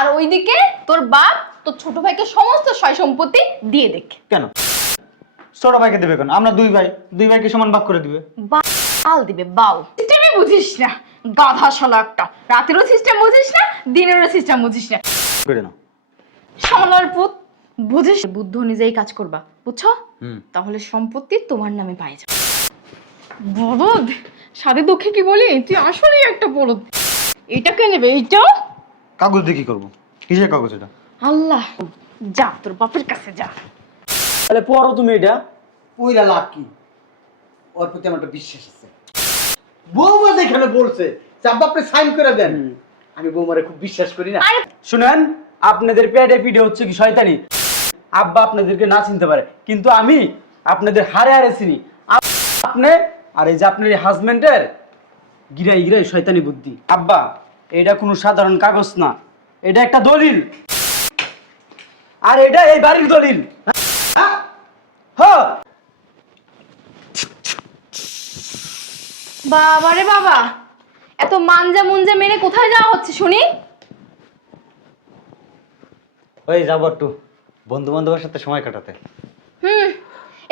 আর ওইদিকে তোর বাপ তোর ছোট ভাইকে সমস্ত সয় সম্পত্তি দিয়ে দেখ। কেন ছোট ভাইকে দেবে কেন? আমরা দুই ভাইকে সমান ভাগ করে দিবে। বাল দিবে বাল। সিস্টেমই বুঝিস না গাধা শালা একটা। রাতেরও সিস্টেম বুঝিস না, দিনেরও সিস্টেম বুঝিস না। করে নাও। শালার পুত, বুঝিস বুদ্ধ অনুযায়ী কাজ করবা, বুঝছো? তাহলে সম্পত্তি তোমার নামে পাই যাবে। বলদ, সাথে দুঃখে কি বলি, তুই আসলেই একটা বলদ। এটা কে নেবে? এইটা কাগজ দিয়ে কি করবো? কিসের কাগজ এটা? আল্লাহ, যা তোর বাপের কাছে যা। তাহলে পড়ো তুমি এটা। ওইরা লাভ কি? ওর প্রতি আমার একটা বিশ্বাস আছে। বৌমা যেখানে বলছে যে আব্বা আপনি সাইন করে দেন, আমি বৌমারে খুব বিশ্বাস করি না। শুনেন, আপনাদের পেটে পিঠে হচ্ছে কি শয়তানি। আব্বা আপনাদেরকে না চিনতে পারে, কিন্তু আমি আপনাদের হারে হারে চিনি। আপনি আর এই যে আপনার হাজবেন্ডের গিরাই গিরাই শয়তানি বুদ্ধি। আব্বা, এটা কোনো সাধারণ কাগজ না, এটা একটা দলিল। আর এটা এই বাড়ির দলিল। হ্যাঁ, বাবা রে বাবা, এত মানজা মুঞ্জা মেরে কোথায় যাওয়া হচ্ছে শুনি? ওই যাবো একটু বন্ধু বান্ধবের সাথে সময় কাটাতে।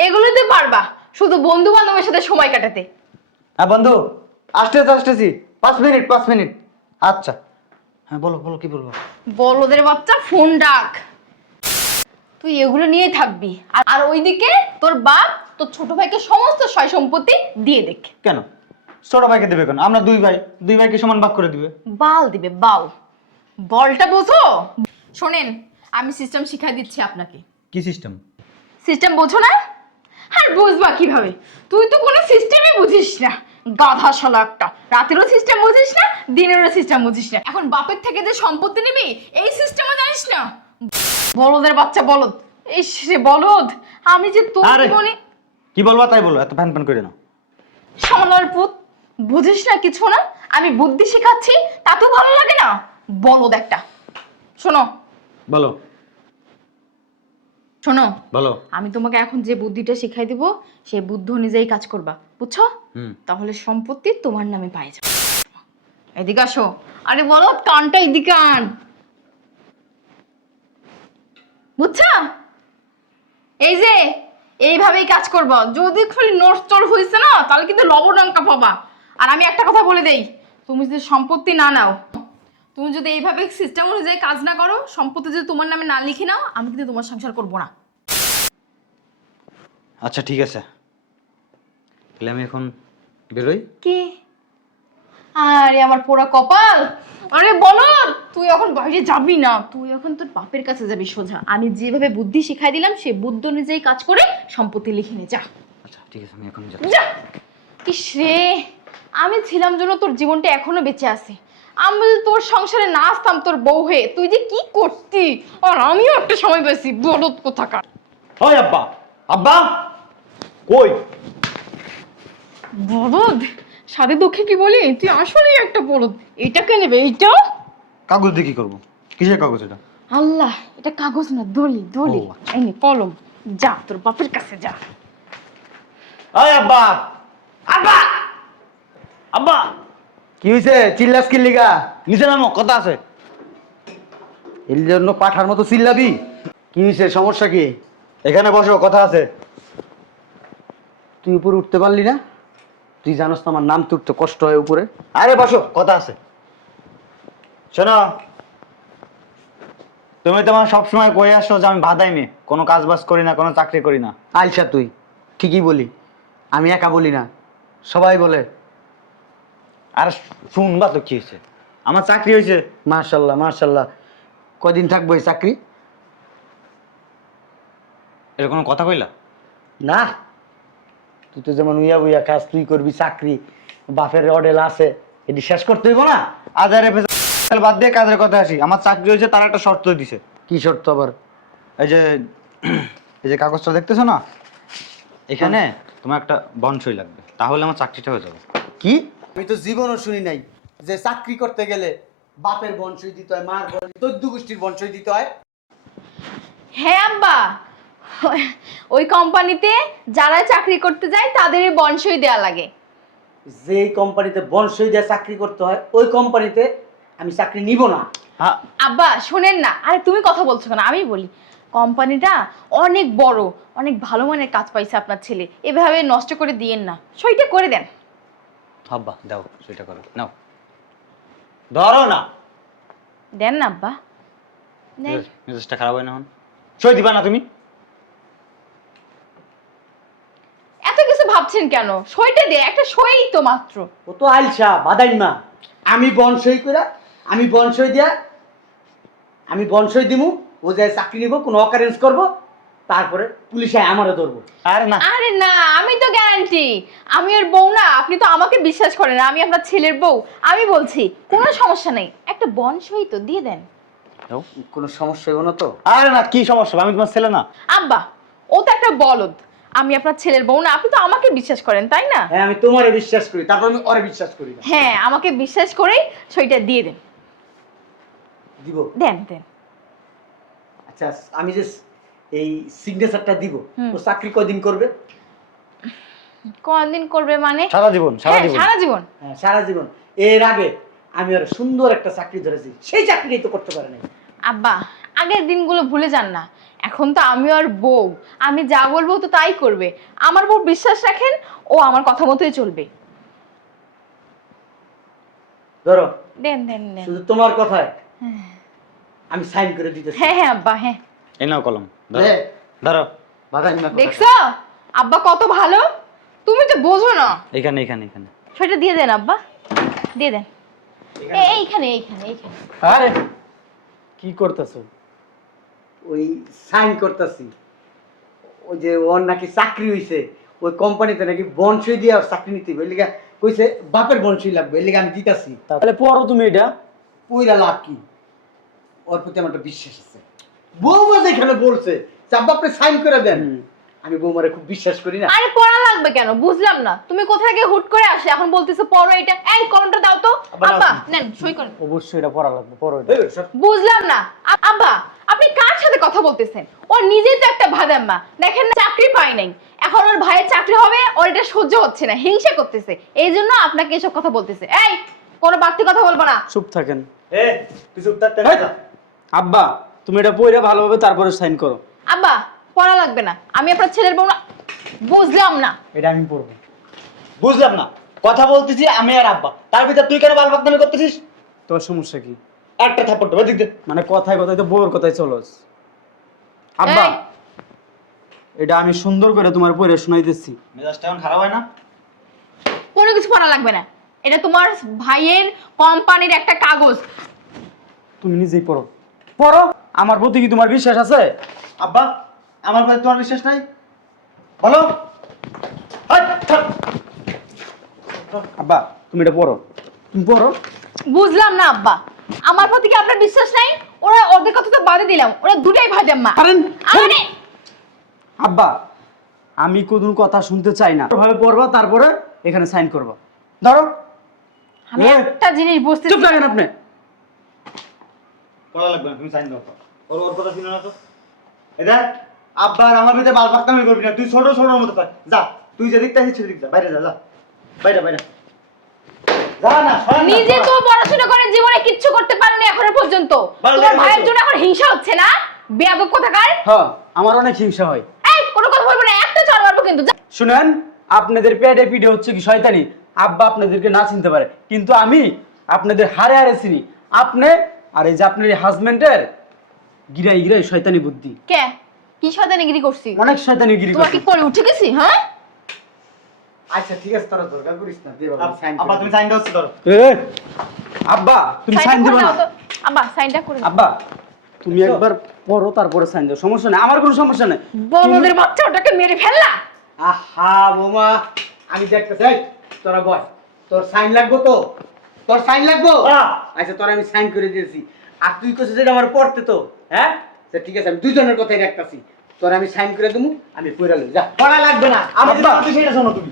এগুলোতে পারবা শুধু বন্ধু বান্ধবের সাথে সময় কাটাতে। হ্যাঁ বন্ধু, আসতেছি 5 মিনিট। আচ্ছা হ্যাঁ, বলো কি বলবো? বলদের বাচ্চা, ফোন ডাক। তুই এগুলো নিয়েই থাকবি, আর ওইদিকে তোর বাপ তোর ছোট ভাইকে সমস্ত সয় সম্পত্তি দিয়ে দেখ। কেন ছোট ভাইকে দেবে কেন? আমরা দুই ভাইকে সমান ভাগ করে দিবে। বাল দিবে বাল। বলটা বোঝো? শোনেন, আমি সিস্টেম শিখাই দিচ্ছি আপনাকে। কি সিস্টেম? সিস্টেম বোঝো না? আর বুঝবা কিভাবে? তুই তো কোনো সিস্টেমই বুঝিস না, গাধা শালা একটা। রাতেরও সিস্টেম বুঝিস না, দিনেরও সিস্টেম বুঝিস না। এখন বাপের থেকে যে সম্পত্তি নিবি এই সিস্টেমও জানিস না। বলদের বাচ্চা বলদ। এই সে বলদ, আমি যে তোর আরে, জীবনে কি বলবা তাই বলো, এত ফ্যান করে না। সামলার পুত, বুঝিস না কিছু না? আমি বুদ্ধি শেখাচ্ছি তা তো ভালো লাগে না? বলদ একটা। শোনো বলো শোনো, বলো। আমি তোমাকে এখন যে বুদ্ধিটা শিখাই দিব সেই বুদ্ধি অনুযায়ী কাজ করবা, বুঝছো? তাহলে সম্পত্তি তোমার নামে পাই যাবে। এদিকে আসো। আরে বলো, কানটা এদিকে আন, বুঝছো? এই যে এইভাবেই কাজ করবা। যদি খালি নড়চড় হয়েছে না, তাহলে কিন্তু লবডঙ্কা পাবা। আর আমি একটা কথা বলে দেই, তুমি যদি সম্পত্তি না নাও, তুমি যদি এইভাবে সিস্টেম অনুযায়ী কাজ না করো, সম্পত্তি যদি তোমার নামে না লিখে নাও, আমি কিন্তু তোমার সংসার করবো না। আচ্ছা ঠিক আছে, তাহলে আমি এখন বেরোই। কি? আরে আমার পোড়া কপাল। আরে বলো, তুই এখন বাইরে যাবি না, তুই এখন তোর বাপের কাছে যাবি সোজা। আমি যেভাবে বুদ্ধি শিখাই দিলাম সেই বুদ্ধি অনুযায়ী কাজ করে সম্পত্তি লিখে নে, যা। আচ্ছা ঠিক আছে, আমি এখন যাই। যা। ইস রে, আমি ছিলাম জন্য তোর জীবনটা এখনো বেঁচে আছে। আমি যদি তোর সংসারে না আসতাম তোর বউ হয়ে, তুই যে কি করতি। আর আমিও একটা সময় পেয়েছি, বলদ কোথাকার। ওই আব্বা, আব্বা কই? বলদ, সাথে দুঃখে কি বলি, তুই আসলেই একটা বলদ। এটা কে নেবে? এইটা কাগজ দিয়ে কি করবো? কিসের কাগজ এটা? আল্লাহ, এটা কাগজ না, দলিল দলিল। ও, এই নে কলম, যা তোর বাপের কাছে যা। ওই আব্বা, আব্বা, আব্বা, কি হয়েছে? চিল্লাস কি লিগা? নিচে নামো, কথা আছে। এর জন্য পাঠার মতো চিল্লাবি? কি হয়েছে, সমস্যা কি? এখানে বসো, কথা আছে। তুই উপরে উঠতে পারলি না? তুই জানোস তো আমার নাম তুলতে কষ্ট হয় উপরে। আরে বসো, কথা আছে। শোনো, তুমি তোমার সবসময় কই আসো যে আমি বাধাই মেয়ে, কোনো কাজ বাজ করি না, কোনো চাকরি করি না। আলসা তুই, ঠিকই বলি। আমি একা বলি না, সবাই বলে। আর শুনবা তো কি হয়েছে, আমার চাকরি হয়েছে। মাশাল্লাহ মাশাল্লাহ। কদিন থাকবো এই চাকরি? এটা কোনো কথা কইলা? না, তুই তো যেমন উইয়া বুইয়া কাজ তুই করবি, চাকরি বাপের অডেল আছে, এটি শেষ করতে হইব না? আজারে বাদ দিয়ে কাজের কথা আসি। আমার চাকরি হয়েছে, তার একটা শর্ত দিছে। কি শর্ত আবার? এই যে কাগজটা দেখতেছো না, এখানে তোমার একটা বনসই লাগবে, তাহলে আমার চাকরিটা হয়ে যাবে। কি? আমি তো জীবনও শুনি নাই যে চাকরি করতে গেলে বাপের বংশই দিতে হয়, মার বংশ, 14 গোষ্ঠীর বংশই দিতে হয়। হ্যাঁ আব্বা, ওই কোম্পানিতে যারা চাকরি করতে যায় তাদেরই বনসই দেয়া লাগে। যেই কোম্পানিতে বংশই দিয়ে চাকরি করতে হয় ওই কোম্পানিতে আমি চাকরি নিব না। হ্যাঁ আব্বা শোনেন না, আরে তুমি কথা বলছো কেন, আমি বলি। কোম্পানিটা অনেক বড়, অনেক ভালো মানের কাজ পাইছে আপনার ছেলে, এভাবে নষ্ট করে দিয়েন না, সইটা করে দেন। আব্বা দাও সেটা করো, নাও ধরো না। দেন না আব্বা, দেন। মেজাজটা খারাপ হয় না এখন? সই দিবা না তুমি? এত কিছু ভাবছেন কেন, সইটা দে, একটা সই তো মাত্র। ও তো আইলসা বাদাইমা। আমি বনসই কইরা, আমি বনসই দিয়া, আমি বনসই দিমু, ও যায় চাকরি নিব, কোন অকারেন্স করব, তারপরে পুলিশে আমারে ধরবো। আরে না, আরে না, আমি তো গ্যারান্টি, আমি ওর বউ না, আপনি তো আমাকে বিশ্বাস করেন না, আমি আপনার ছেলের বউ, আমি বলছি কোনো সমস্যা নেই, একটা বন সই তো দিয়ে দেন। দাও। কোনো সমস্যা হইব না তো? আরে না, কি সমস্যা? আমি তোমার ছেলে না? আব্বা ও তো একটা বলদ, আমি আপনার ছেলের বউ না, আপনি তো আমাকে বিশ্বাস করেন তাই না? হ্যাঁ, আমি তোমারে বিশ্বাস করি, তারপর আমি ওরে বিশ্বাস করি না। হ্যাঁ, আমাকে বিশ্বাস করেই সইটা দিয়ে দেন, দিব। দেন দেন। আচ্ছা, আমি যে এই সিগনেচারটা দিব, হুম। ও চাকরি কয়দিন করবে? কতদিন করবে মানে? সারা জীবন, সারা হ্যাঁ, জীবন। সারা জীবন। হ্যাঁ, সারা জীবন। এর আগে আমি আর সুন্দর একটা চাকরি ধরেছি, সেই চাকরিটাই তো করতে পারে নাই। আব্বা আগের দিনগুলো ভুলে যান না, এখন তো আমি ওর বউ, আমি যা বলবো তো তাই করবে, আমার উপর বিশ্বাস রাখেন, ও আমার কথা মতোই চলবে। ধরো, দেন দেন দেন। শুধু তোমার কথায় আমি সাইন করে দিতেছি। হ্যাঁ হ্যাঁ আব্বা, হ্যাঁ। এই নাও কলম, ধরো দে। ধরো। বাদাইমা কথা। দেখছো আব্বা কত ভালো, তুমি তো বোঝো না। এখানে এখানে এখানে। সেটা দিয়ে দেন আব্বা, দিয়ে দেন। এইখানে এইখানে এইখানে। আরে কি করতেছো? ওই সাইন করতেছি, ওই যে ওর নাকি চাকরি হইছে, ওই কোম্পানিতে নাকি বনসই দিয়ে ওর চাকরি নিতে হবে, এর লিগা কইছে বাপের বনসই লাগবে, এর লিগা আমি দিতাছি। তাহলে পড়ো তুমি এটা। কইরা লাভ কি? ওর প্রতি আমার একটা বিশ্বাস আছে। বৌমা যেখানে বলছে যে আব্বা আপনি সাইন করে দেন, আমি বৌমারে খুব বিশ্বাস করি না। আরে পড়া লাগবে কেন, বুঝলাম না, তুমি কোথায় গিয়ে হুট করে আসে এখন বলতেছো পড়ো এটা, এই কলমটা দাও তো। আব্বা, আব্বা দাও। নেন সই করেন। অবশ্যই এটা পড়া লাগবে, পড়ো এটা। এই সব বুঝলাম না আব্বা, আপনি কার সাথে কথা বলতেছেন? ও নিজেই তো একটা ভাদাম্মা, দেখেন না চাকরি পায় নাই, এখন ওর ভাইয়ের চাকরি হবে, ওর এটা সহ্য হচ্ছে না, হিংসা করতেছে, এই জন্য আপনাকে এসব কথা বলতেছে। এই কোনো বাড়তি কথা বলবো না। চুপ থাকেন। এ তুই চুপ থাকতে এই, আব্বা তুমি এটা পড়ে ভালোভাবে তারপরে সাইন করো। আব্বা পড়া লাগবে না, আমি আপনার ছেলের বউ না। বুঝলাম না। এটা আমি পড়বো। বুঝলাম না, কথা বলতেছি আমি আর আব্বা, তার ভিতর তুই কেন বাল বাকনামি করতেছিস? তোর সমস্যা কি? একটা থাপ্পড় দেবো, দিক দে। মানে কথায় কথায় তো বউর কথায় চলস। আব্বা এই, এটা আমি সুন্দর করে তোমার পড়ে শোনাইতেছি। মেজাজটা এখন খারাপ হয় না? কোনো কিছু পড়া লাগবে না, এটা তোমার ভাইয়ের কোম্পানির একটা কাগজ। তুমি নিজেই পড়ো, পড়ো। আমার প্রতি কি তোমার বিশ্বাস আছে? আব্বা আমার প্রতি তোমার বিশ্বাস নাই? বলো। হাট, থাক। আব্বা তুমি এটা পড়ো, তুমি পড়ো। বুঝলাম না আব্বা, আমার প্রতি কি আপনার বিশ্বাস নাই? ওরা ওদের কথা তো বাদে দিলাম, ওরা দুটাই ভাজাম্মা। পারেন? আরে আব্বা আমি কোনো কথা শুনতে চাই না, ভাবে পড়বা তারপরে এখানে সাইন করবা। ধরো। আমি এই, একটা জিনিস বুঝতেছি চুপ থাকেন আপনি। করা লাগবে না, তুমি সাইন দাও। ওর ওর কথা শুনে না তো। এটা আব্বা আর আমার ভিতরে বাল বাকনামি করবি না, তুই ছোট ছোট মতো থাক। যা, তুই যেদিক তাই সেদিক যা, বাইরে যা, যা বাইরে বাইরে যা না, সরেন না, নিজে সরেন। তো পড়াশোনা করে জীবনে কিচ্ছু করতে পারোনি এখনো পর্যন্ত, ভালো তোমার লাগে ভাইয়ের তো। জন্য এখন হিংসা হচ্ছে না? বেয়াদব কোথাকার। হ্যাঁ আমার অনেক হিংসা হয়। এই কোনো কথা বলবো না, একটা চড় মারবো কিন্তু। যা। শুনেন, আপনাদের পেটে পিঠে হচ্ছে কি শয়তানি। আব্বা আপনাদেরকে না চিনতে পারে, কিন্তু আমি আপনাদের হারে হারে চিনি। আপনি আর এই যে আপনার হাজবেন্ডের গিরাই গিরাই শয়তানি বুদ্ধি, কে কি শয়তানিগিরি করছি? অনেক শয়তানি গিরি তোমার কি করে উঠে গেছি? হ্যাঁ আচ্ছা ঠিক আছে, তোরা দরকার করিস না, দে বাবা সাইন আব্বা তুমি সাইন দাও, ধরো। আব্বা তুমি সাইনটা সাইন করে দিবে না। দাও তো। আব্বা সাইনটা করে দাও। আব্বা তুমি একবার পড়ো তারপরে সাইন দাও, সমস্যা নেই, আমার কোনো সমস্যা নেই। বলদের বাচ্চা ওটাকে মেরে ফেললা। আহা বৌমা, আমি দেখতে চাই, তোরা বয়, তোর সাইন লাগবো তো? তোর সাইন লাগবো? আচ্ছা তোর আমি সাইন করে দিয়েছি, আর তুই কইছিস যে আমার পড়তে তো, হ্যাঁ আচ্ছা, ঠিক আছে, আমি দুইজনের কথাই রাখতাছি, তোর আমি সাইন করে দেবো, আমি পড়া লই, যা পড়া লাগবে না। আমি আব্বা। যেটা বলছি সেটা শোনো তুমি।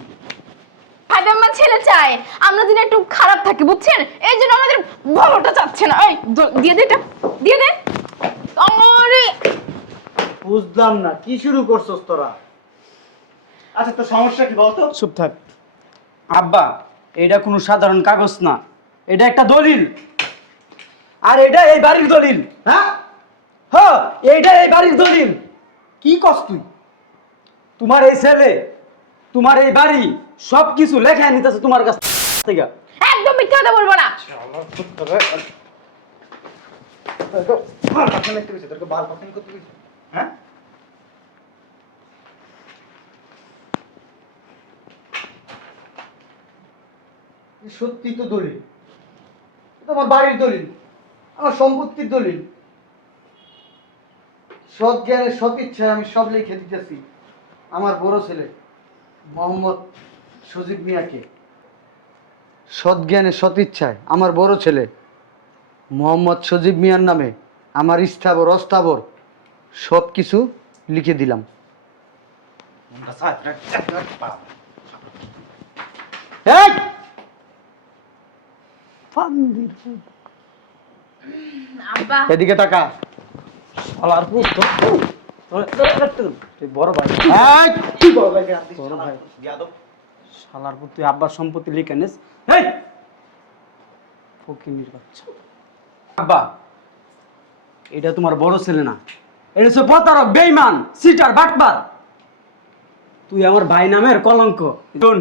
ভাইদাম্মা ছেলে চায় আমরা যেন একটু খারাপ থাকি, বুঝছেন? এই জন্য আমাদের ভালোটা চাচ্ছে না। এই দিয়ে দে এটা, দিয়ে দে। আরে বুঝলাম না কি শুরু করছস তোরা? আচ্ছা তো সমস্যা কি বলতো? চুপ থাক। আব্বা এটা কোনো সাধারণ কাগজ না, এটা একটা দলিল। আর এটা এই বাড়ির দলিল। হ্যাঁ হ্যাঁ, এইটা এই বাড়ির দলিল। কি কস তুই? তোমার এই ছেলে, তোমার এই বাড়ি সবকিছু লেখা নিতেছে তোমার কাছ থেকে। একদম মিথ্যা কথা বলবো না। বাল পাকনামি করতে গেছে, তোকে বাল পাকনামি করতে গেছে, হ্যাঁ? সত্যি তো দলিল, এটা আমার বাড়ির দলিল, আমার সম্পত্তির দলিল। সৎ জ্ঞানের সৎ ইচ্ছায় আমি সব লিখে দিতেছি আমার বড় ছেলে মোহাম্মদ সজীব মিয়াকে। সৎ জ্ঞানের সৎ ইচ্ছায় আমার বড় ছেলে মোহাম্মদ সজীব মিয়ার নামে আমার স্থাবর অস্থাবর সব কিছু লিখে দিলাম। এই! ফান্দির পুত। আব্বা এদিকে টাকা। শালার পুত তো। তুই বড় ভাই। এই! কি বড় ভাই হাত দিস, বড় ভাই। বিয়াদব। শালার পুত, তুই আব্বার সম্পত্তি লিখে নিস। এই ফকিন্নির বাচ্চা। আব্বা, এটা তোমার বড় ছেলে না, এটা হচ্ছে প্রতারক, বেঈমান, সিটার, বাটপার। তুই আমার ভাই নামের কলঙ্ক। শুন,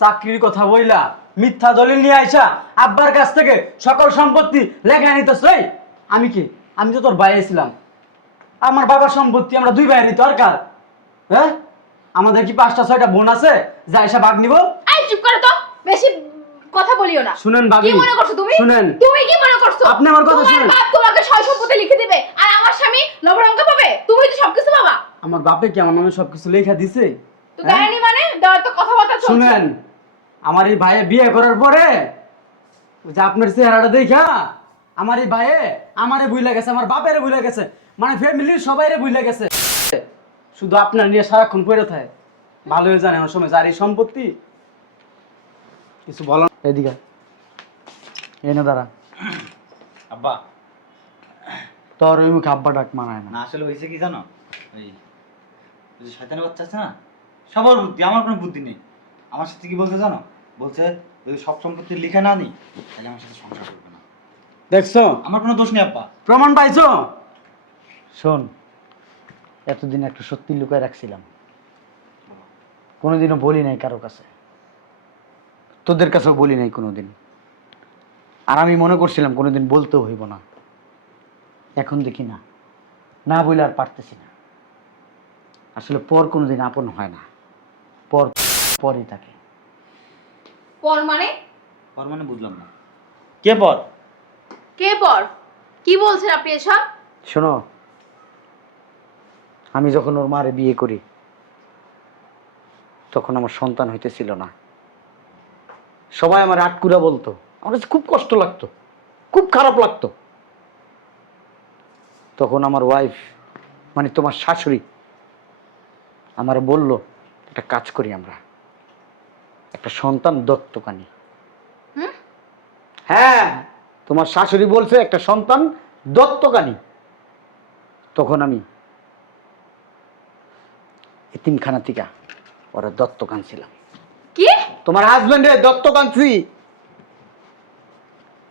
চাকরির কথা বইলা মিথ্যা দলিল নিয়ে আইসা আব্বার কাছ থেকে সকল সম্পত্তি লেখা নিতেছ। এই আমি কি? আমি তো তোর ভাই ছিলাম। আমার বাবার সম্পত্তি আমরা দুই ভাইয়েরই দরকার। হ্যাঁ, আমাদের কি 5টা 6টা বোন আছে যা এসে ভাগ নিব? এই চুপ করো তো, বেশি কথা বলিও না। শুনেন ভাবি, কি মনে করছো তুমি? শুনেন। তুমি কি মনে করছো? আপনি আমার কথা তোমার শুনেন। বাপ তোমাকে সয় সম্পত্তি লিখে দিবে আর আমার স্বামী লবণাঙ্ক পাবে? তুমি তো সবকিছু পাবা। আমার বাপে কি আমার নামে সবকিছু লেখা দিছে? তো হ্যাঁ? দেয়নি মানে দেওয়ার তো কথাবার্তা চলছে। শুনেন, আমার এই ভাইয়ে বিয়ে করার পরে ওই যে আপনার চেহারাটা দেখা আমার এই ভাইয়ে আমারে ভুলে গেছে, আমার বাপেরে ভুলে গেছে, মানে ফ্যামিলির সবাইরে ভুলে গেছে। শুধু আপনার নিয়ে সারাক্ষণ পড়ে থাকে। ভালো হয়ে জানে আমার সময় যার এই সম্পত্তি কিছু বলো। এদিকে এনে দাঁড়া। আব্বা, তোর ওই মুখে আব্বা ডাক মানায় না। না আসলে হয়েছে কি জানো, এই ওই যে শয়তানের বাচ্চা আছে না, সবার বুদ্ধি, আমার কোনো বুদ্ধি নেই। আমার সাথে কি বলতে জানো, বলছে যদি সব সম্পত্তি লিখে না নি তাহলে আমার সাথে সংসার করবে না। দেখছো, আমার কোনো দোষ নেই আব্বা। প্রমাণ পাইছো? শোন, এতদিন একটা সত্যি লুকায় রাখছিলাম, কোনোদিনও বলি নাই কারো কাছে, তোদের কাছেও বলি নাই কোনোদিন। আর আমি মনে করছিলাম কোনোদিন বলতেও হইব না। এখন দেখি না, না বলে আর পারতেছি না। আসলে পর কোনোদিন আপন হয় না, পর পরই থাকে। পর মানে? পর মানে বুঝলাম না। কে পর? কে পর? কি বলছেন আপনি এসব? শোনো, আমি যখন ওর মারে বিয়ে করি তখন আমার সন্তান হইতেছিল না। সবাই আমার আটকুরা বলতো, আমার কাছে খুব কষ্ট লাগতো, খুব খারাপ লাগতো। তখন আমার ওয়াইফ, মানে তোমার শাশুড়ি, আমার বলল একটা কাজ করি, আমরা একটা সন্তান দত্তক আনি। হুম? হ্যাঁ, তোমার শাশুড়ি বলছে একটা সন্তান দত্তক আনি। তখন আমি এতিমখানা থেকে ওরা দত্তক আনছিলাম। কি? তোমার হাজবেন্ডের দত্তক আনছি।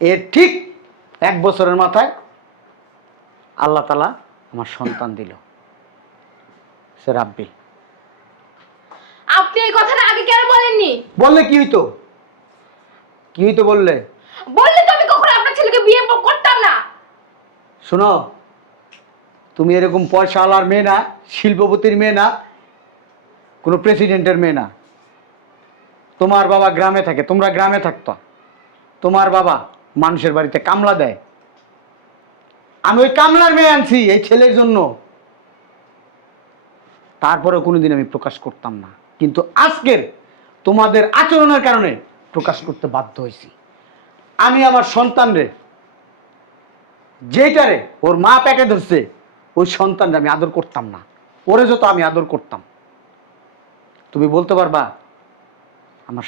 এর ঠিক 1 বছরের মাথায় আল্লাহ তাআলা আমার সন্তান দিল, সে রাব্বিল। আপনি এই কথাটা আগে কেন বলেননি? বললে কি হইতো? কি হইতো বললে? বললে তো আমি কখনো আপনার ছেলেকে বিয়ে করতাম না। শোনো, তুমি এরকম পয়সাওয়ালার মেয়ে না, শিল্পপতির মেয়ে না, কোনো প্রেসিডেন্টের মেয়ে না। তোমার বাবা গ্রামে থাকে, তোমরা গ্রামে থাকতো। তোমার বাবা মানুষের বাড়িতে কামলা দেয়। আমি ওই কামলার মেয়ে আনছি এই ছেলের জন্য। তারপরেও কোনোদিন আমি প্রকাশ করতাম না, কিন্তু আজকের তোমাদের আচরণের কারণে প্রকাশ করতে বাধ্য হয়েছি। আমি আমার সন্তানরে, যেটারে ওর মা পেটে ধরছে, ওই সন্তানরে আমি আদর করতাম না। ওরে যত আমি আদর করতাম। তুমি বলতে পারবা আমার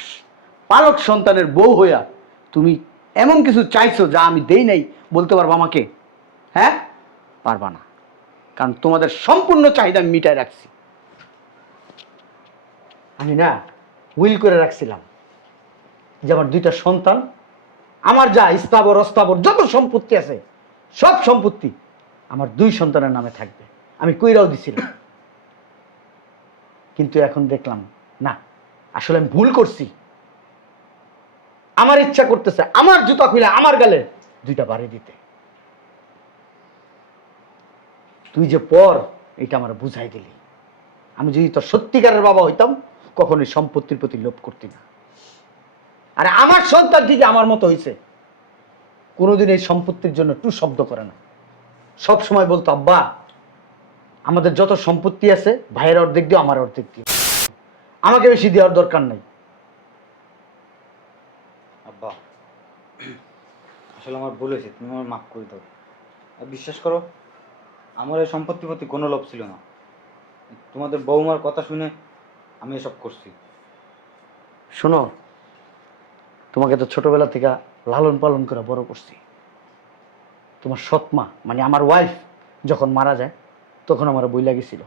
পালক সন্তানের বউ হইয়া তুমি এমন কিছু চাইছো যা আমি দেই নাই? বলতে পারবা আমাকে? হ্যাঁ, পারবা না, কারণ তোমাদের সম্পূর্ণ চাহিদা আমি মিটায় রাখছি। আমি না উইল করে রাখছিলাম যে আমার 2টা সন্তান আমার যা স্থাবর অস্থাবর যত সম্পত্তি আছে সব সম্পত্তি আমার 2 সন্তানের নামে থাকবে। আমি কইরাও দিছিলাম, কিন্তু এখন দেখলাম না, আসলে আমি ভুল করছি। আমার ইচ্ছা করতেছে আমার জুতা খুলে আমার গালে 2টা বাড়ি দিতে। তুই যে পর এটা আমার বুঝাই দিলি। আমি যদি তোর সত্যিকারের বাবা হইতাম কখনোই সম্পত্তির প্রতি লোভ করতি না। আর আমার সন্তান ঠিক আমার মতো হইছে, কোনোদিন এই সম্পত্তির জন্য টু শব্দ করে না। সব সময় বলতো, আব্বা আমাদের যত সম্পত্তি আছে ভাইয়ের অর্ধেক দিও, আমার অর্ধেক দিও, আমাকে বেশি দেওয়ার দরকার নাই। আব্বা আসলে আমার ভুল হয়েছে, তুমি আমার মাফ করে দাও। আর বিশ্বাস করো আমার এই সম্পত্তির প্রতি কোনো লোভ ছিল না। তোমাদের বৌমার কথা শুনে আমি এসব করছি। শোনো, তোমাকে তো ছোটবেলা থেকে লালন পালন করে বড় করছি। তোমার সৎমা মানে আমার ওয়াইফ যখন মারা যায় তখন আমার বই লাগেছিল,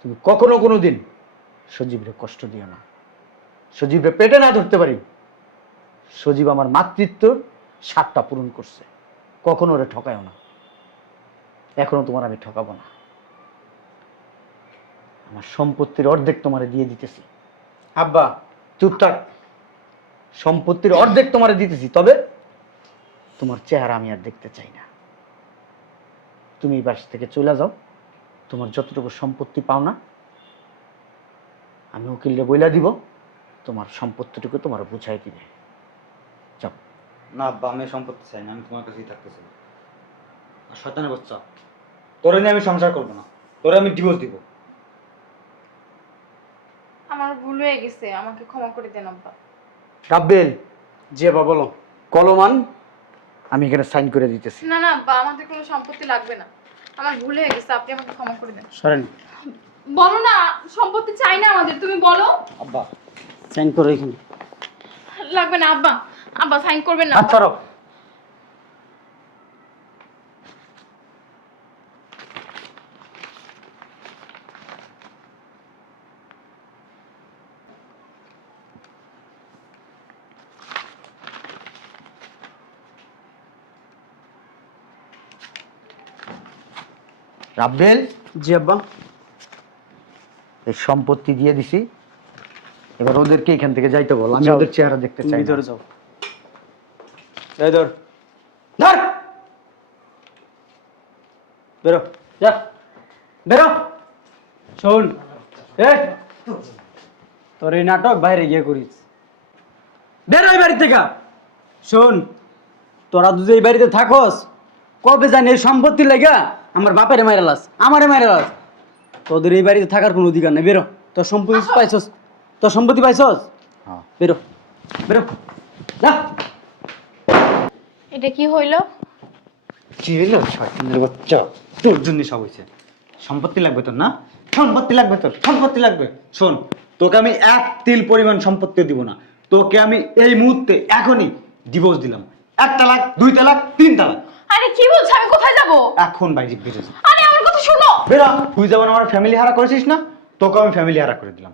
তুমি কখনো কোনো দিন সজীবরে কষ্ট দিও না। সজীবরে পেটে না ধরতে পারি, সজীব আমার মাতৃত্বর স্বাদটা পূরণ করছে, কখনো ওরে ঠকায়ও না। এখনো তোমার আমি ঠকাবো না। আমার সম্পত্তির অর্ধেক তোমারে দিয়ে দিতেছি। আব্বা চুপ থাক। সম্পত্তির অর্ধেক তোমারে দিতেছি, তবে তোমার চেহারা আমি আর দেখতে চাই না। তুমি এই বাসা থেকে চলে যাও। তোমার যতটুকু সম্পত্তি পাও না আমি উকিলরে বইলা দিব, তোমার সম্পত্তিটুকু তোমার বুঝাই দিবে। যাও। না আব্বা, আমি এই সম্পত্তি চাই না, আমি তোমার কাছেই থাকতে চাই। আর শয়তানের বাচ্চা, তোরে নিয়ে আমি সংসার করবো না, তোরে আমি ডিভোর্স দিব। আমার ভুল হয়ে গেছে, আমাকে ক্ষমা করে দেন আব্বা। রাব্বেল, জি আব্বা বলো। কলমান আমি এখানে সাইন করে দিতেছি। না না আব্বা, আমাদের কোনো সম্পত্তি লাগবে না, আমার ভুল হয়ে গেছে, আপনি আমাকে ক্ষমা করে দেন। সরেন, বলো না, সম্পত্তি চাই না আমাদের, তুমি বলো। আব্বা সাইন করো এখানে। লাগবে না আব্বা, আব্বা সাইন করবেন না। আচ্ছা রব, রাব্বেল, জি আব্বা। এই সম্পত্তি দিয়ে দিছি, এবার ওদেরকে এখান থেকে যাইতে বল। আমি যাও। ওদের চেহারা দেখতে চাই না। ভিতরে যাও। এই ধর, ধর। বেরো, যা বেরো। শোন, তোর এই নাটক বাইরে গিয়ে করিস। বেরো এই বাড়ি থেকে। শোন, তোরা দুজে এই বাড়িতে থাকস, কবে জানি এই সম্পত্তি লেগা আমার বাপেরে মাইরালাস, আমারে মাইরালাস। তোদের এই বাড়িতে থাকার কোনো অধিকার নেই। বেরো, তোর সম্পত্তি পাইছস, তোর সম্পত্তি পাইছস। হ্যাঁ। বেরো, বেরো, যা। এটা কি হইলো? কি হইলো? শয়তানের বাচ্চা, তোর জন্য সব হয়েছে। সম্পত্তি লাগবে তোর না? সম্পত্তি লাগবে তোর, সম্পত্তি লাগবে। শোন, তোকে আমি 1 তিল পরিমাণ সম্পত্তিও দিব না। তোকে আমি এই মুহূর্তে এখনই ডিভোর্স দিলাম। 1 তালাক, 2 তালাক, 3 তালাক। আরে কি বলছো, আমি কোথায় যাব? এখন বাইরে বেরো যা। আরে আমার কথা শোনো। বেরো। তুই যেমন আমার ফ্যামিলি হারা করেছিস না, তোকে আমি ফ্যামিলি হারা করে দিলাম।